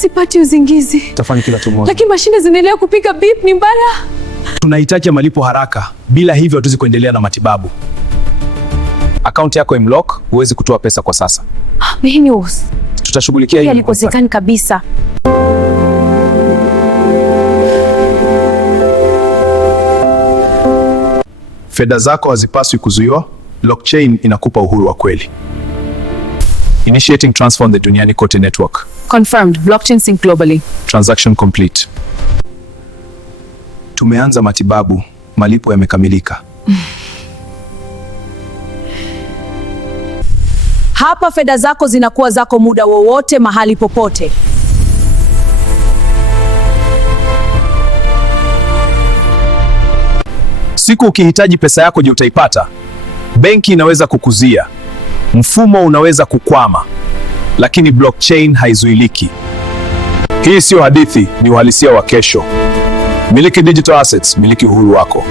Sipati uzingizi. Tafanya kila tumoja. Lakini mashine zinaendelea kupiga beep, ni mbaya. Tunahitaji malipo haraka. Bila hivyo hatuwezi kuendelea na akaunti yako imlock, huwezi kutoa pesa kwa sasa. News. Tutashughulikia hili. Halikosekani kabisa. Fedha zako hazipaswi kuzuiwa. Blockchain inakupa uhuru wa kweli. Initiating transfer on the duniani kote network. Confirmed. Blockchain sync globally. Transaction complete. Tumeanza matibabu. Malipo yamekamilika. Hapa fedha zako zinakuwa zako muda wowote, mahali popote. Siku ukihitaji pesa yako, je, utaipata? Benki inaweza kukuzia, mfumo unaweza kukwama, lakini blockchain haizuiliki. Hii sio hadithi, ni uhalisia wa kesho. Miliki digital assets, miliki uhuru wako.